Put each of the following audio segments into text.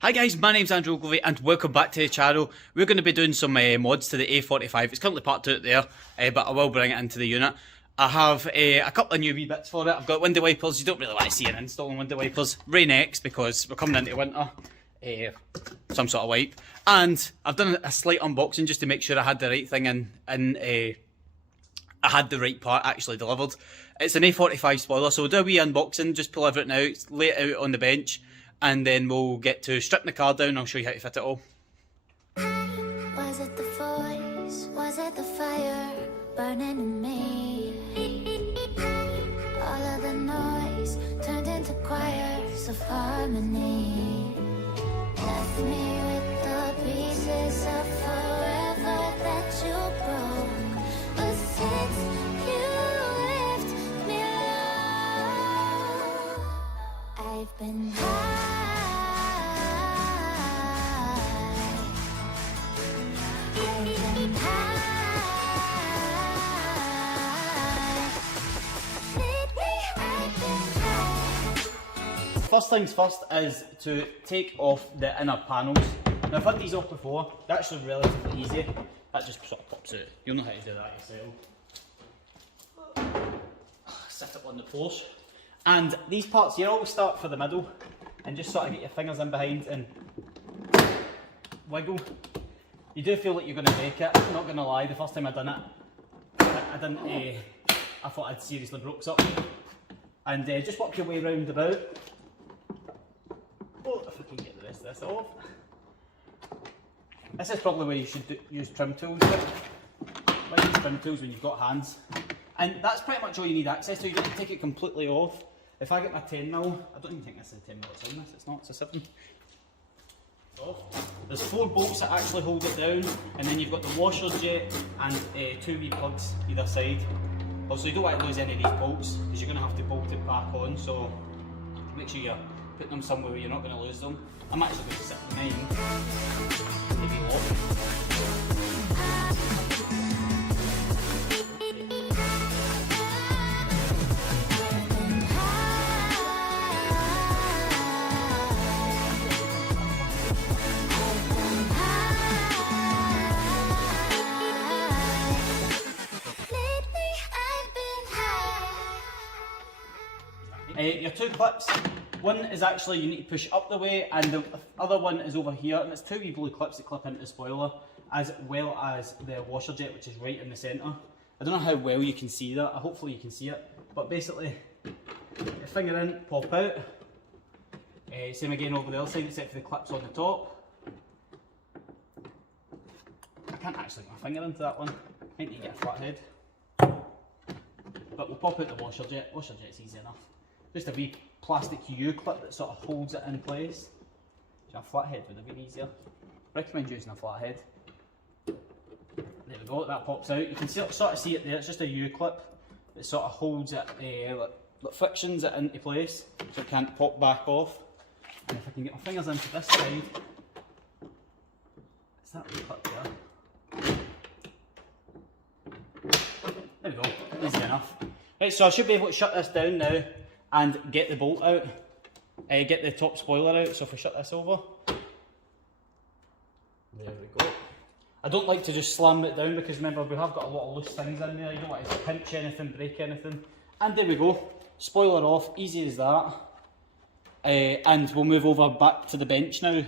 Hi guys, my name's Andrew Ogilvie and welcome back to the channel. We're going to be doing some mods to the A45. It's currently parked out there, but I will bring it into the unit. I have a couple of new wee bits for it. I've got window wipers. You don't really want to see an installing window wipers. Rain X because we're coming into winter. Some sort of wipe. And I've done a slight unboxing just to make sure I had the right thing I had the right part actually delivered. It's an A45 spoiler, so we'll do a wee unboxing, just pull everything out, lay it out on the bench, and then we'll get to stripping the car down. I'll show you how to fit it all. Was it the voice? Was it the fire burning in me? All of the noise turned into choirs of harmony. Left me with the pieces of forever that you broke. But since you left me alone, I've been high. First things first is to take off the inner panels. Now I've had these off before, they're actually relatively easy. That just sort of pops out. You'll know how to do that yourself. Sit it on the post. And these parts here always start for the middle and just sort of get your fingers in behind and wiggle. You do feel like you're going to break it, I'm not going to lie. The first time I done it, I thought I'd seriously broke something. And just work your way round about. Oh, if I can get the rest of this off. This is probably where you should use trim tools. Why use trim tools when you've got hands? And that's pretty much all you need access to. You don't have to take it completely off. If I get my 10mm, I don't even think this is a 10mm, it's in this, it's not, it's a 7. Off. There's 4 bolts that actually hold it down, and then you've got the washer jet and 2 wee plugs either side. Also, you don't want to lose any of these bolts because you're going to have to bolt it back on, so make sure you're putting them somewhere where you're not going to lose them. I'm actually going to sit with mine. Maybe lock. Your 2 clips, one is actually you need to push up the way, and the other one is over here, and it's 2 wee blue clips that clip into the spoiler, as well as the washer jet, which is right in the centre. I don't know how well you can see that, hopefully you can see it, but basically, your finger in, pop out. Same again over the other side, except for the clips on the top. I can't actually get my finger into that one, I think you get a flat head. But we'll pop out the washer jet. Washer jet's easy enough. Just a wee plastic U-clip that sort of holds it in place. So a flat head would have been easier. Recommend using a flat head. There we go, that pops out. You can sort of see it there, it's just a U-clip that sort of holds it, like frictions it into place so it can't pop back off. And if I can get my fingers into this side, it's that wee clip there. There we go, easy enough. Right, so I should be able to shut this down now and get the bolt out, get the top spoiler out. So if I shut this over, there we go. I don't like to just slam it down because remember we have got a lot of loose things in there, you don't want to pinch anything, break anything. And there we go, spoiler off, easy as that. And we'll move over back to the bench now.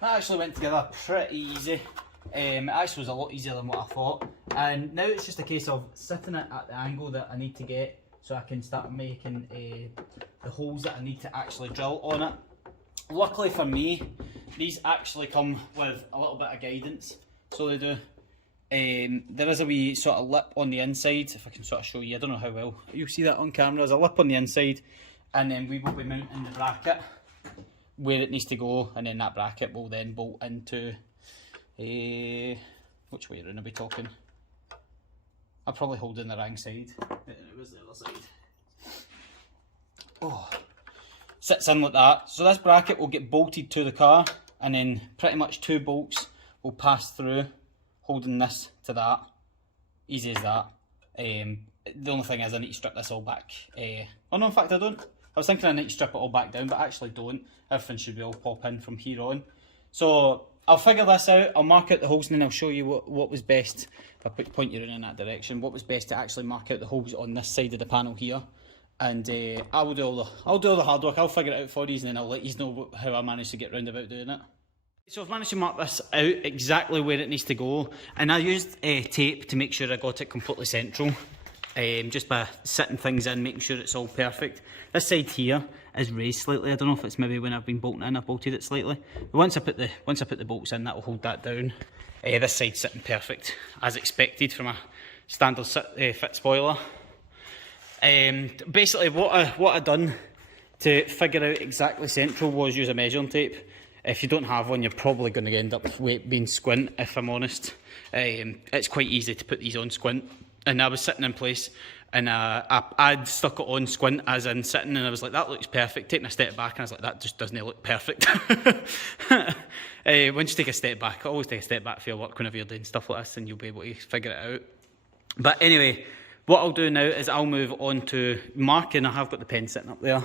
That actually went together pretty easy. It actually was a lot easier than what I thought. And now it's just a case of sitting it at the angle that I need to get so I can start making the holes that I need to actually drill on it. Luckily for me, these actually come with a little bit of guidance, so they do. There is a wee sort of lip on the inside, if I can sort of show you. I don't know how well you'll see that on camera. There's a lip on the inside, and then we will be mounting the bracket where it needs to go, and then that bracket will then bolt into which way around are we talking? I'll probably hold in the wrong side. It was the other side. Oh, sits in like that. So this bracket will get bolted to the car, and then pretty much 2 bolts will pass through, holding this to that. Easy as that. The only thing is I need to strip this all back. Oh no, in fact I don't. I was thinking I need to strip it all back down, but I actually don't. Everything should be all pop in from here on. So I'll figure this out. I'll mark out the holes, and then I'll show you what was best. If I point you in that direction, what was best to actually mark out the holes on this side of the panel here. And I'll do all the hard work. I'll figure it out for you, and then I'll let you know how I managed to get round about doing it. So I've managed to mark this out exactly where it needs to go, and I used tape to make sure I got it completely central. Just by sitting things in, making sure it's all perfect. This side here is raised slightly. I don't know if it's maybe when I've been bolting in, I've bolted it slightly. But once I put the bolts in, that will hold that down. This side's sitting perfect, as expected from a standard fit spoiler. Basically, what I done to figure out exactly central was use a measuring tape. If you don't have one, you're probably going to end up being squint, if I'm honest. It's quite easy to put these on squint. And I was sitting in place, and I'd stuck it on squint, as in sitting, and I was like, that looks perfect. Taking a step back, and I was like, that just doesn't look perfect. Once you take a step back, always take a step back for your work whenever you're doing stuff like this, and you'll be able to figure it out. But anyway, what I'll do now is I'll move on to marking. I have got the pen sitting up there.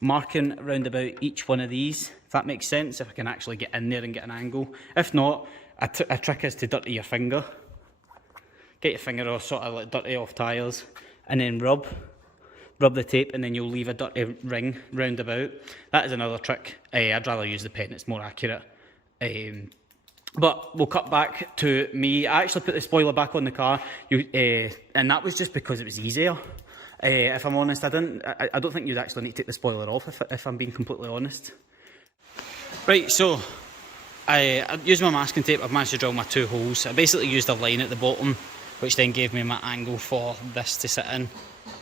Marking around about each one of these, if that makes sense, if I can actually get in there and get an angle. If not, a trick is to dirty your finger. Get your finger all sort of like dirty off tyres, and then rub the tape, and then you'll leave a dirty ring round about. That is another trick. I'd rather use the pen, it's more accurate. But we'll cut back to me. I actually put the spoiler back on the car, and that was just because it was easier. If I'm honest, I don't think you'd actually need to take the spoiler off, if I'm being completely honest. Right, so I used my masking tape. I've managed to drill my 2 holes. I basically used a line at the bottom, which then gave me my angle for this to sit in.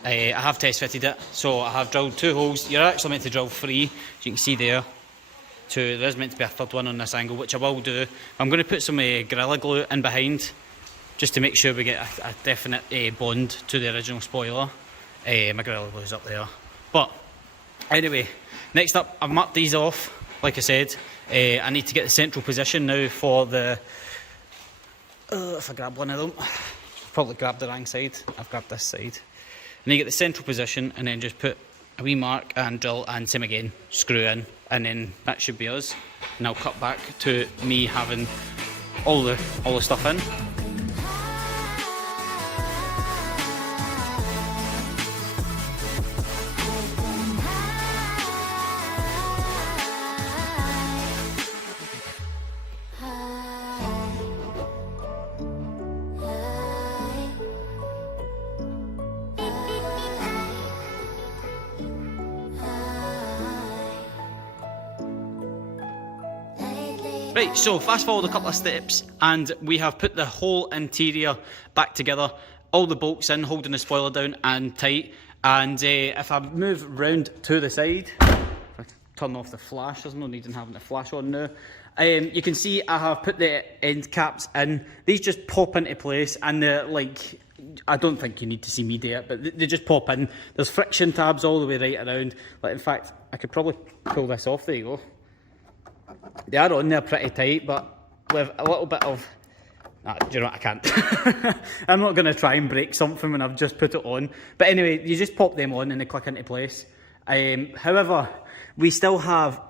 I have test fitted it, so I have drilled 2 holes. You're actually meant to drill 3, as you can see there. 2. There is meant to be a 3rd one on this angle, which I will do. I'm going to put some Gorilla Glue in behind, just to make sure we get a definite bond to the original spoiler. My Gorilla Glue is up there. But anyway, next up, I've marked these off. Like I said, I need to get the central position now for the... if I grab one of them, probably grab the wrong side. I've grabbed this side. And you get the central position, and then just put a wee mark and drill, and same again, screw in, and then that should be us. And I'll cut back to me having all the stuff in. Right, so fast forward a couple of steps, and we have put the whole interior back together, all the bolts in, holding the spoiler down and tight. And if I move round to the side, if I turn off the flash, there's no need in having the flash on now. You can see I have put the end caps in. These just pop into place, and they're like, I don't think you need to see me do it, but they just pop in. There's friction tabs all the way right around. Like, in fact, I could probably pull this off. There you go. They are on there pretty tight, but with a little bit of... do you know what, I can't. I'm not going to try and break something when I've just put it on. But anyway, you just pop them on and they click into place. However, we still have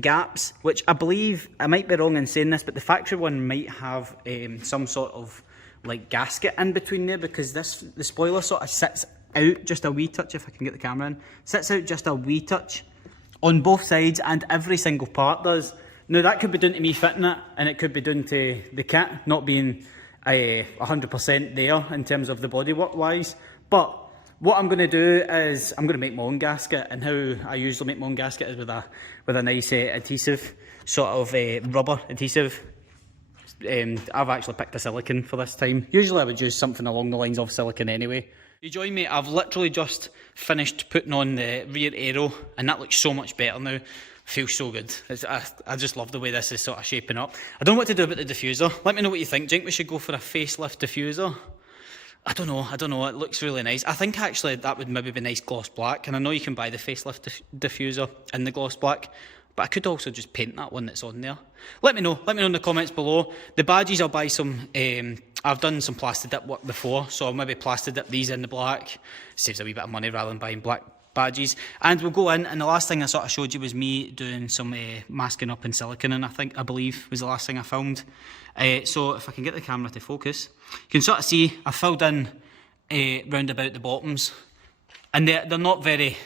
gaps, which I believe, I might be wrong in saying this, but the factory one might have some sort of like gasket in between there, because the spoiler sort of sits out just a wee touch, if I can get the camera in. Sits out just a wee touch on both sides, and every single part does. Now, that could be down to me fitting it, and it could be down to the kit not being 100% there in terms of the bodywork wise. But what I'm going to do is I'm going to make my own gasket, and how I usually make my own gasket is with a nice adhesive, sort of rubber adhesive. I've actually picked a silicone for this time. Usually I would use something along the lines of silicone anyway. You join me, I've literally just finished putting on the rear Aero, and that looks so much better now. Feels so good. I just love the way this is sort of shaping up. I don't know what to do about the diffuser. Let me know what you think. Do you think we should go for a facelift diffuser? I don't know, it looks really nice. I think actually that would maybe be nice gloss black, and I know you can buy the facelift diffuser in the gloss black, but I could also just paint that one that's on there. Let me know in the comments below. The badges, I'll buy some, I've done some plastic dip work before, so I'll maybe plastic dip these in the black. Saves a wee bit of money rather than buying black badges. And we'll go in, and the last thing I sort of showed you was me doing some masking up in silicone, and I believe was the last thing I filmed. So if I can get the camera to focus, you can sort of see I filled in round about the bottoms, and they're not tidy,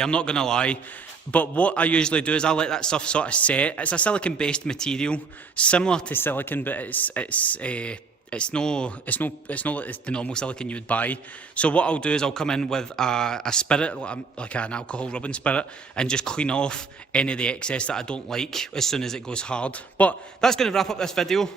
I'm not going to lie. But what I usually do is I let that stuff sort of set. It's a silicone based material, similar to silicone, but it's not like the normal silicone you would buy. So what I'll do is I'll come in with a spirit, like an alcohol rubbing spirit, and just clean off any of the excess that I don't like as soon as it goes hard. But that's going to wrap up this video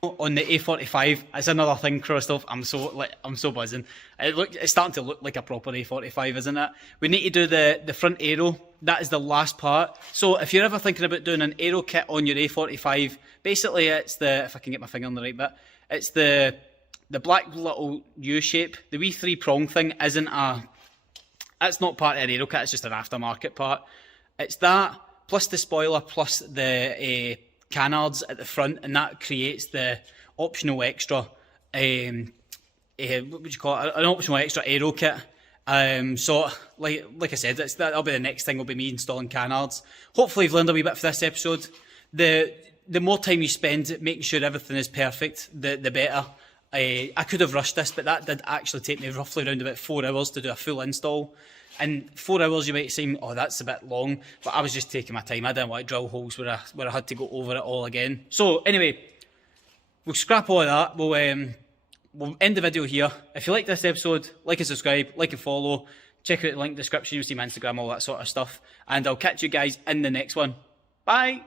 on the A45. It's another thing, Christoph. I'm so buzzing. It's starting to look like a proper A45, isn't it? We need to do the front Aero. That is the last part. So if you're ever thinking about doing an Aero kit on your A45, basically it's if I can get my finger on the right bit, it's the black little U shape. The wee 3-prong thing that's not part of an Aero kit, it's just an aftermarket part. It's that, plus the spoiler, plus the canards at the front, and that creates the optional extra, what would you call it, an optional extra Aero kit. So like I said, that'll be the next thing, will be me installing canards. Hopefully you've learned a wee bit for this episode. The more time you spend making sure everything is perfect, the better. I could have rushed this, but that did actually take me roughly around about 4 hours to do a full install. And 4 hours, you might seem, oh, that's a bit long, but I was just taking my time. I didn't want to drill holes where I had to go over it all again. So anyway, we'll scrap all of that. We'll end the video here. If you like this episode, like and subscribe, like and follow. Check out the link in the description. You'll see my Instagram, all that sort of stuff. And I'll catch you guys in the next one. Bye.